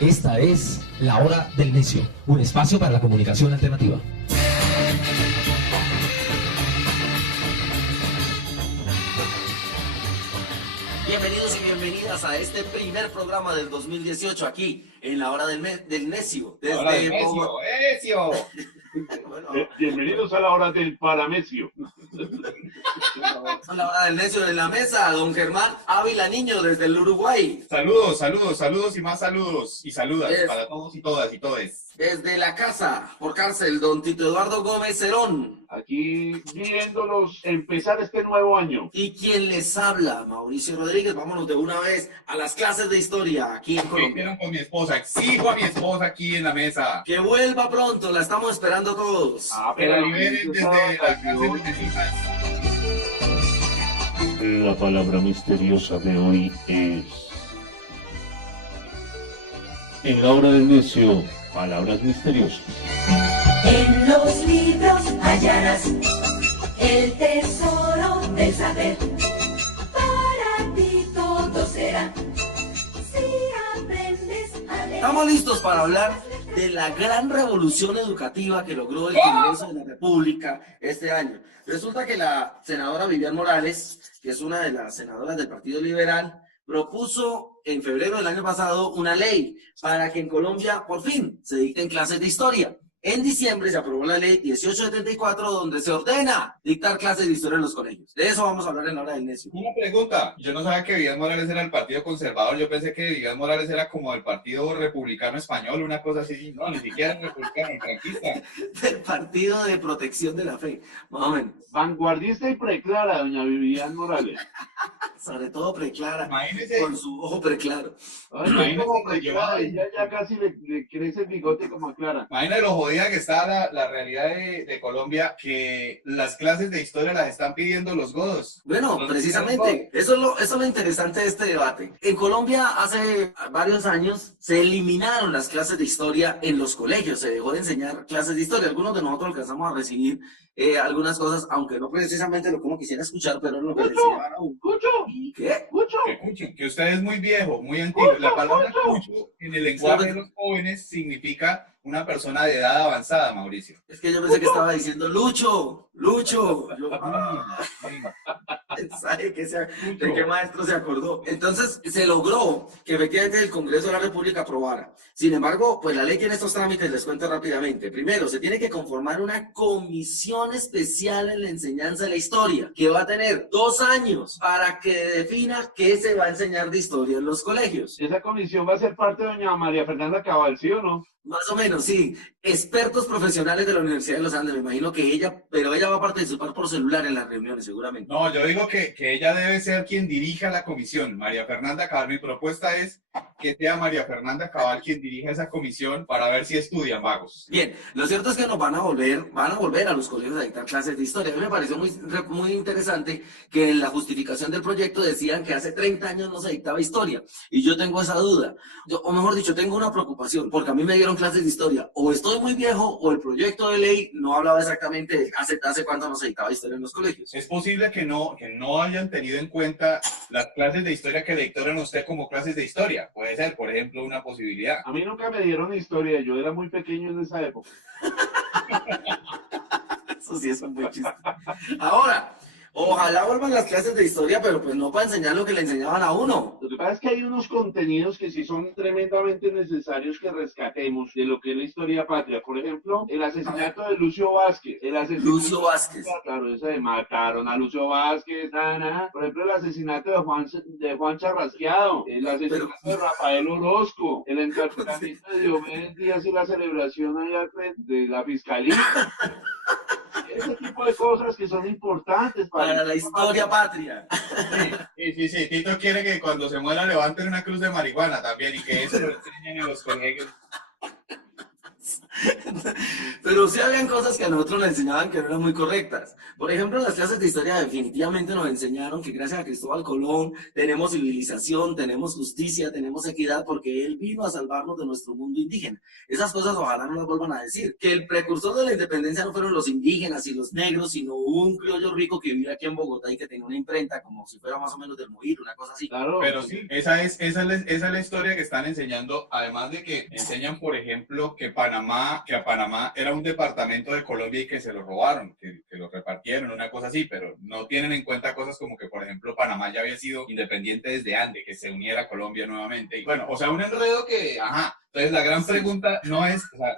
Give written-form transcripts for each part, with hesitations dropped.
Esta es La Hora del Necio, un espacio para la comunicación alternativa. Bienvenidos y bienvenidas a este primer programa del 2018 aquí en La Hora del Necio. Desde Hora del Necio. Bueno, bienvenidos a La Hora del Paramecio. La Hora del Necio en la mesa, don Germán Ávila Niño desde el Uruguay. Saludos y más saludos y saludas para todos y todas y todes. Desde la casa, por cárcel, don Tito Eduardo Gómez Cerón. Aquí viéndolos empezar este nuevo año. Y quien les habla, Mauricio Rodríguez. Vámonos de una vez a las clases de historia aquí en Colombia. Vieron con mi esposa, exijo a mi esposa aquí en la mesa. Que vuelva pronto, la estamos esperando todos. Que la liberen desde la cárcel de Texas. La palabra misteriosa de hoy es... En La Hora del Necio, palabras misteriosas. En los libros hallarás el tesoro del saber. Para ti todo será si aprendes a leer. Estamos listos para hablar de la gran revolución educativa que logró el Congreso de la República este año. Resulta que la senadora Vivian Morales, que es una de las senadoras del Partido Liberal, propuso en febrero del año pasado una ley para que en Colombia por fin se dicten clases de historia. En diciembre se aprobó la ley 1874, donde se ordena dictar clases de historia en los colegios. De eso vamos a hablar en La Hora del Necio. Una pregunta. Yo no sabía que Vivian Morales era el Partido Conservador. Yo pensé que Vivian Morales era como el Partido Republicano Español, una cosa así. No, ni siquiera republicano, franquista. Del Partido de Protección de la Fe, más o menos. Vanguardista y preclara, doña Vivian Morales. Sobre todo preclara, Imagínese, con su ojo preclaro. Ay, Imagínese como que preclara, llevaba- ya casi le crece el bigote como a Clara. imagínate lo jodida que está la realidad de Colombia, que las clases de historia las están pidiendo los godos. Bueno, precisamente, eso es lo interesante de este debate. En Colombia hace varios años se eliminaron las clases de historia en los colegios, se dejó de enseñar clases de historia. Algunos de nosotros alcanzamos a recibir algunas cosas, aunque no precisamente lo que uno quisiera escuchar, pero lo que le enseñaban a uno. ¡Cucho! ¿Qué? ¡Cucho! Que usted es muy viejo, muy antiguo. La palabra cucho en el lenguaje de los jóvenes significa una persona de edad avanzada, Mauricio. Es que yo pensé que estaba diciendo Lucho. Yo, ¿sabe de qué maestro se acordó? Entonces se logró que efectivamente el Congreso de la República aprobara. Sin embargo, pues la ley tiene estos trámites, les cuento rápidamente. Primero, se tiene que conformar una comisión especial en la enseñanza de la historia, que va a tener 2 años para que defina qué se va a enseñar de historia en los colegios. Esa comisión va a ser parte de doña María Fernanda Cabal, ¿sí o no? Más o menos, sí. Expertos profesionales de la Universidad de los Andes, me imagino que ella va a participar por celular en las reuniones, seguramente. No, yo digo que ella debe ser quien dirija la comisión, María Fernanda Cabal. Mi propuesta es que sea María Fernanda Cabal quien dirija esa comisión para ver si estudian vagos. Bien, lo cierto es que nos van a volver a los colegios a dictar clases de historia. A mí me pareció muy interesante que en la justificación del proyecto decían que hace 30 años no se dictaba historia. Y yo tengo esa duda, o mejor dicho, tengo una preocupación, porque a mí me dieron clases de historia. O estoy muy viejo, o el proyecto de ley no hablaba exactamente de hace cuánto no se dictaba historia en los colegios. Es posible que no hayan tenido en cuenta las clases de historia que le dictaron a usted como clases de historia. Puede ser, por ejemplo, una posibilidad. A mí nunca me dieron historia, yo era muy pequeño en esa época. Eso sí es un buen chiste. Ahora, ojalá vuelvan las clases de historia, pero pues no para enseñar lo que le enseñaban a uno. Lo que pasa es que hay unos contenidos que sí son tremendamente necesarios que rescatemos de lo que es la historia patria. Por ejemplo, el asesinato de Lucio Vázquez. Lucio Vázquez. Claro, ese de mataron a Lucio Vázquez. Por ejemplo, el asesinato de Juan Charrasqueado. El asesinato de Rafael Orozco. El encarcelamiento de Diomedes Díaz y la celebración allá de la fiscalía. Ese tipo de cosas que son importantes para la historia patria. Sí. Tito quiere que cuando se muera levanten una cruz de marihuana también y que eso lo enseñen en los colegios. Pero sí habían cosas que a nosotros nos enseñaban que no eran muy correctas. Por ejemplo, en las clases de historia definitivamente nos enseñaron que gracias a Cristóbal Colón tenemos civilización, tenemos justicia, tenemos equidad, porque él vino a salvarnos de nuestro mundo indígena. Esas cosas ojalá no las vuelvan a decir. Que el precursor de la independencia no fueron los indígenas y los negros, sino un criollo rico que vivía aquí en Bogotá y que tenía una imprenta como si fuera más o menos del Moir, una cosa así. Claro. Pero sí, esa es la historia que están enseñando, además de que enseñan, por ejemplo, que a Panamá era un departamento de Colombia y que se lo robaron, que lo repartieron, una cosa así, pero no tienen en cuenta cosas como que, por ejemplo, Panamá ya había sido independiente desde antes, que se uniera a Colombia nuevamente. Y bueno, o sea, un enredo que, ajá. Entonces la gran pregunta no es, o sea,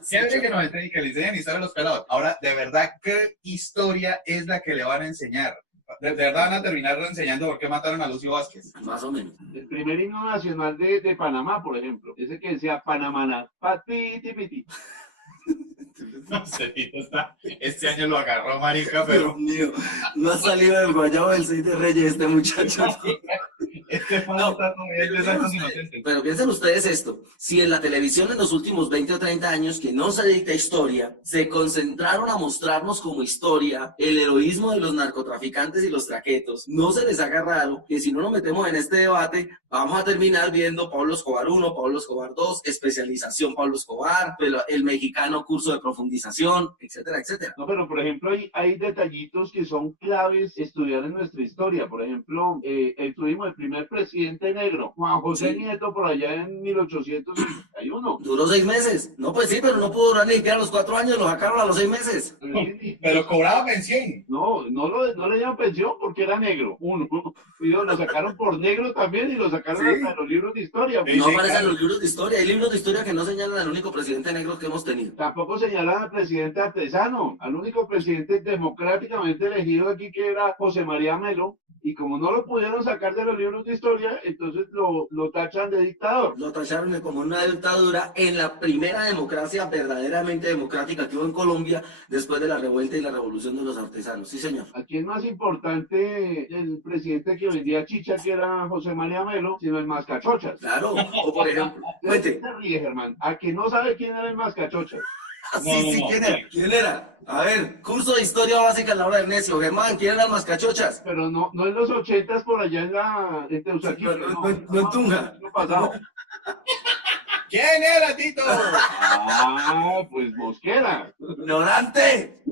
siempre que nos enseñen y que le enseñen historia a los pelados. Ahora, de verdad, ¿qué historia es la que le van a enseñar? De verdad van a terminar enseñando por qué mataron a Lucio Vázquez. Más o menos. El primer himno nacional de Panamá, por ejemplo, ese que decía Panamana, pati, piti. No sé, Tito está, este año lo agarró, marica, pero Dios mío, no ha salido del guayabo del 6 de Reyes este muchacho. este falta es de Santos Inocentes. Pero piensen ustedes esto, si en la televisión en los últimos 20 o 30 años que no se dicta historia, se concentraron a mostrarnos como historia el heroísmo de los narcotraficantes y los traquetos, no se les haga raro que si no nos metemos en este debate, vamos a terminar viendo Pablo Escobar 1, Pablo Escobar 2, especialización Pablo Escobar, el mexicano curso de profundización, etcétera, etcétera. No, pero por ejemplo, hay detallitos que son claves estudiar en nuestra historia. Por ejemplo, tuvimos el primer presidente negro, Juan José Nieto, por allá en 1851. Duró 6 meses. No, pues sí, pero no pudo durar ni siquiera los 4 años, lo sacaron a los 6 meses. Pero cobraba pensión. No le dieron pensión porque era negro, uno. Y lo sacaron por negro también y lo sacaron Sí. hasta en los libros de historia. Sí, No sí, aparecen claro. los libros de historia. Hay libros de historia que no señalan al único presidente negro que hemos tenido. Tampoco señalan al presidente artesano, al único presidente democráticamente elegido aquí que era José María Melo, y como no lo pudieron sacar de los libros de historia, entonces lo tachan de dictador. Lo tacharon de como una dictadura en la primera democracia verdaderamente democrática que hubo en Colombia después de la revuelta y la revolución de los artesanos. Sí, señor. Aquí es más importante el presidente que vendía chicha, que era José María Melo, sino el mascachochas. Claro. O por ejemplo, cuente. Se ríe, Germán. ¿A que no sabe quién era el mascachochas? Sí, sí, ¿quién era? ¿Quién era? A ver, curso de historia básica en la hora del necio. Germán, ¿quién eran las mascachochas? Pero no en los 80s por allá en Teusaquillo. No en Tunja. No pasado. ¿Quién era, Tito? Ah, pues Mosquera. ¡Ignorante!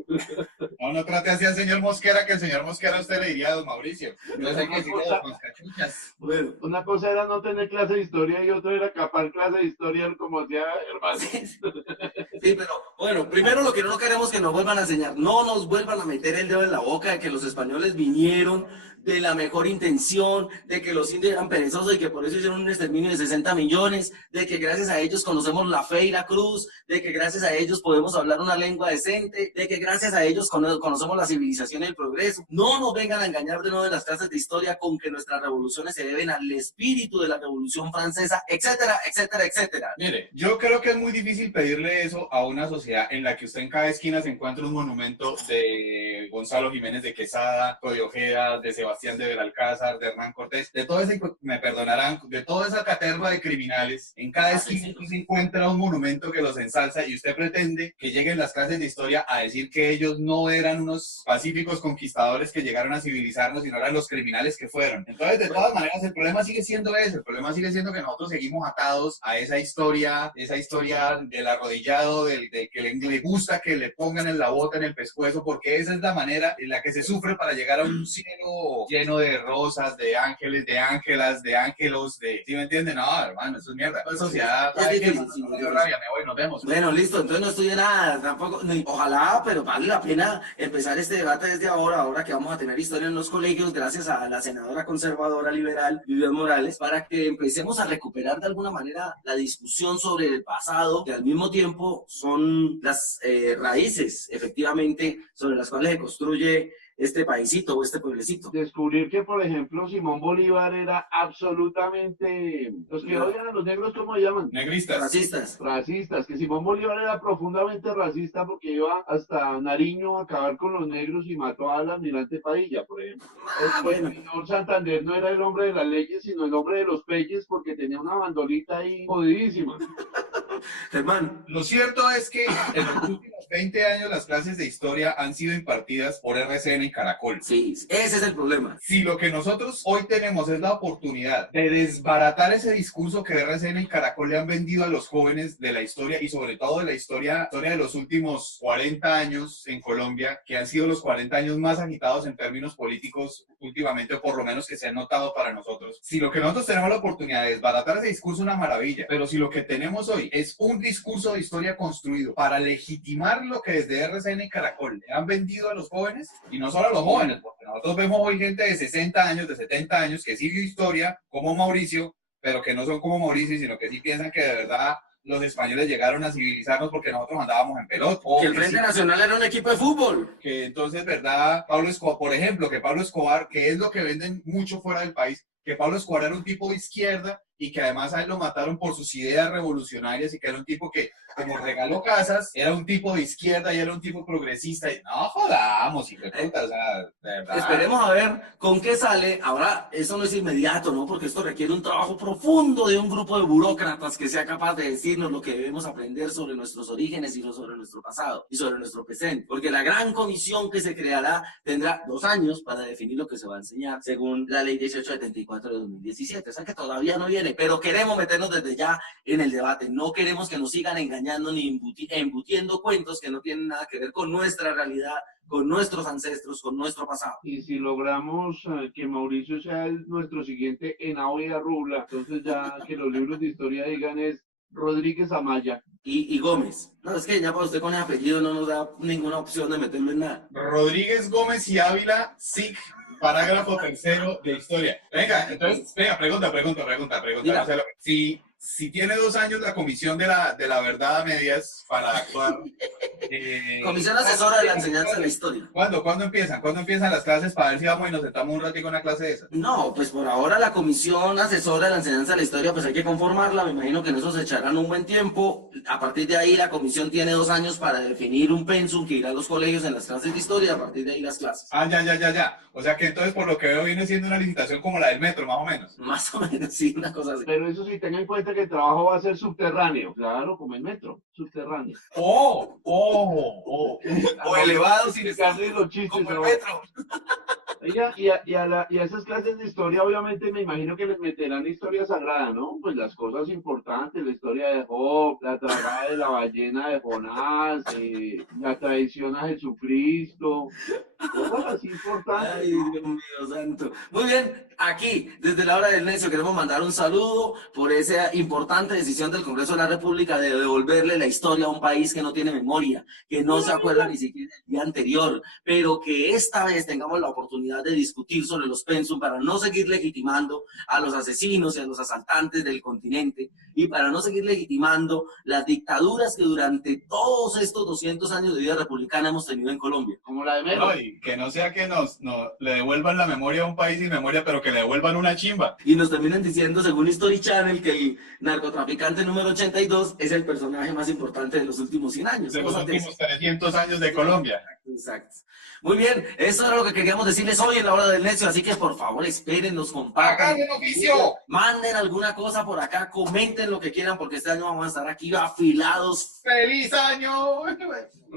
No trate así al señor Mosquera, que el señor Mosquera a usted le diría a don Mauricio. Entonces hay que decirle a los cachuchas. Bueno. Una cosa era no tener clase de historia y otra era capar clase de historia como decía hermano. Sí, pero bueno, primero lo que no queremos que nos vuelvan a enseñar, no nos vuelvan a meter el dedo en la boca de que los españoles vinieron de la mejor intención, de que los indios eran perezosos y que por eso hicieron un exterminio de 60 millones, de que gracias a ellos conocemos la fe y la cruz, de que gracias a ellos podemos hablar una lengua decente, de que gracias a ellos conocemos la civilización y el progreso. No nos vengan a engañar de nuevo en las clases de historia con que nuestras revoluciones se deben al espíritu de la Revolución Francesa, etcétera, etcétera, etcétera. Mire, yo creo que es muy difícil pedirle eso a una sociedad en la que usted en cada esquina se encuentra un monumento de Gonzalo Jiménez de Quesada, de Ojeda, de Sebastián de Belalcázar, de Hernán Cortés, de todo ese, me perdonarán, de toda esa caterva de criminales. En cada esquina se encuentra un monumento que los ensalza y usted pretende que lleguen las clases de historia a decir que ellos no eran unos pacíficos conquistadores que llegaron a civilizarnos, sino eran los criminales que fueron. Entonces, de todas maneras, el problema sigue siendo ese, el problema sigue siendo que nosotros seguimos atados a esa historia del arrodillado, del que le gusta que le pongan en la bota, en el pescuezo, porque esa es la manera en la que se sufre para llegar a un cielo lleno de rosas, de ángeles, de ángelas, de ángelos, de... ¿Sí me entienden? No, hermano, eso es mierda. La sociedad... Me voy, nos vemos. Bueno, listo, entonces no estudié nada, tampoco, ojalá, pero vale la pena empezar este debate desde ahora que vamos a tener historia en los colegios, gracias a la senadora conservadora liberal, Vivian Morales, para que empecemos a recuperar de alguna manera la discusión sobre el pasado, que al mismo tiempo son las raíces, efectivamente, sobre las cuales se construye este paisito o este pueblecito. Descubrir que, por ejemplo, Simón Bolívar era absolutamente... Los que odian a los negros, ¿cómo se llaman? Negristas. Racistas. Racistas, que Simón Bolívar era profundamente racista porque iba hasta Nariño a acabar con los negros y mató al almirante Padilla, por ejemplo. Bueno. El señor Santander no era el hombre de las leyes, sino el hombre de los peyes porque tenía una bandolita ahí jodidísima. Germán, Lo cierto es que en los últimos 20 años las clases de historia han sido impartidas por RCN y Caracol. sí, ese es el problema. Si lo que nosotros hoy tenemos es la oportunidad de desbaratar ese discurso que RCN y Caracol le han vendido a los jóvenes de la historia y sobre todo de la historia de los últimos 40 años en Colombia, que han sido los 40 años más agitados en términos políticos últimamente, o por lo menos que se han notado para nosotros. Si lo que nosotros tenemos la oportunidad de desbaratar ese discurso, una maravilla, pero si lo que tenemos hoy es un discurso de historia construido para legitimar lo que desde RCN y Caracol le han vendido a los jóvenes, y no solo a los jóvenes, porque nosotros vemos hoy gente de 60 años, de 70 años, que sigue historia como Mauricio, pero que no son como Mauricio, sino que sí piensan que de verdad los españoles llegaron a civilizarnos porque nosotros andábamos en pelota. Que el Frente Nacional era un equipo de fútbol. Que entonces, ¿verdad? Pablo Escobar, por ejemplo, que Pablo Escobar, que es lo que venden mucho fuera del país, que Pablo Escobar era un tipo de izquierda y que además a él lo mataron por sus ideas revolucionarias y que era un tipo que, como regaló casas, era un tipo de izquierda y era un tipo progresista. Y no jodamos, hijo de puta, o sea, de verdad. Esperemos a ver con qué sale. Ahora, eso no es inmediato, ¿no? Porque esto requiere un trabajo profundo de un grupo de burócratas que sea capaz de decirnos lo que debemos aprender sobre nuestros orígenes y sobre nuestro pasado y sobre nuestro presente. Porque la gran comisión que se creará tendrá 2 años para definir lo que se va a enseñar, según la ley 1874 de 2017. O sea que todavía no viene, pero queremos meternos desde ya en el debate. No queremos que nos sigan engañando ni embutiendo cuentos que no tienen nada que ver con nuestra realidad, con nuestros ancestros, con nuestro pasado. Y si logramos que Mauricio sea nuestro siguiente Henao y Arrubla, entonces ya que los libros de historia digan es Rodríguez Amaya. Y Gómez. No, es que ya para usted con el apellido no nos da ninguna opción de meterlo en nada. Rodríguez Gómez y Ávila, SIC, parágrafo 3º de historia. Venga, entonces, venga, pregunta. Diga. O sea, si tiene 2 años la comisión de la verdad a medias para actuar. Comisión asesora de la enseñanza de la historia. ¿Cuándo empiezan? ¿Cuándo empiezan las clases para ver si vamos y nos sentamos un ratico en una clase de esas? No, pues por ahora la comisión asesora de la enseñanza de la historia, pues hay que conformarla. Me imagino que en eso se echarán un buen tiempo. A partir de ahí la comisión tiene 2 años para definir un pensum que irá a los colegios en las clases de historia. A partir de ahí las clases. Ah, ya. O sea que entonces por lo que veo viene siendo una licitación como la del metro, más o menos. Más o menos, sí, una cosa así. Pero eso sí, tengan en cuenta que el trabajo va a ser subterráneo. Claro, como el metro, subterráneo. ¡Oh! O elevado sin estar Casi los chistes. como el ¿no? metro. Oiga, y a esas clases de historia, obviamente, me imagino que les meterán historia sagrada, ¿no? Pues las cosas importantes, la historia de Job, la tragada de la ballena de Jonás, la traición a Jesucristo, cosas así importantes. Ay, Dios mío santo. Muy bien, aquí, desde la hora del necio, queremos mandar un saludo por esa importante decisión del Congreso de la República de devolverle la historia a un país que no tiene memoria, que no se acuerda ni siquiera del día anterior, pero que esta vez tengamos la oportunidad de discutir sobre los pensum para no seguir legitimando a los asesinos y a los asaltantes del continente y para no seguir legitimando las dictaduras que durante todos estos 200 años de vida republicana hemos tenido en Colombia. Como la de Melo. No, y que no sea que le devuelvan la memoria a un país sin memoria, pero que le devuelvan una chimba. Y nos terminan diciendo, según History Channel, que el narcotraficante número 82 es el personaje más importante de los últimos 100 años. De los últimos 300 años de Colombia. Exacto. Muy bien, eso era lo que queríamos decirles hoy en la hora del necio, así que por favor espérennos, compartan. ¡Hagan el oficio! Manden alguna cosa por acá, comenten lo que quieran, porque este año vamos a estar aquí afilados, ¡Feliz año!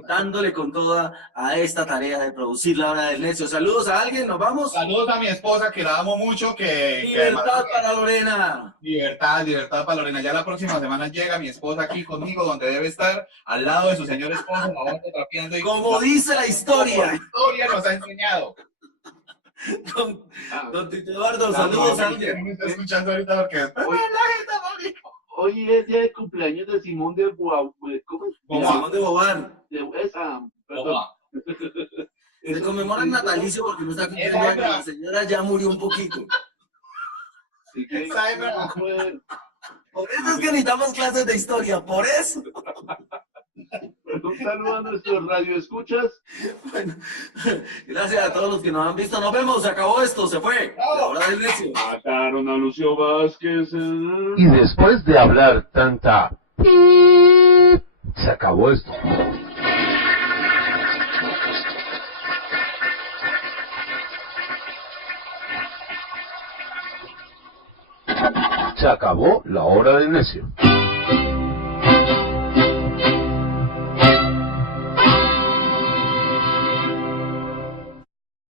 dándole con toda a esta tarea de producir la hora del necio. Saludos a alguien, nos vamos. Saludos a mi esposa, que la amo mucho, Libertad para Lorena. Libertad para Lorena. Ya la próxima semana llega mi esposa aquí conmigo, donde debe estar, al lado de su señor esposo, lavando, trapeando. Y Como dice la historia. La historia nos ha enseñado. Don Tito Eduardo, saludos a No alguien. me está escuchando ahorita porque después Hoy- Hoy es día de cumpleaños de Simón de Boa. ¿Cómo es? Simón de Bobar. Perdón. Se conmemora el natalicio porque no está cumpliendo años. La señora ya murió un poquito. Sí, que- Esa es verdad. Por eso es que necesitamos clases de historia, por eso. Un saludo a nuestros radioescuchas. Bueno, gracias a todos los que nos han visto. Nos vemos, se acabó esto, se fue. La hora del necio. Mataron a Lucio Vázquez. Y después de hablar tanta... se acabó esto. Se acabó la hora del necio.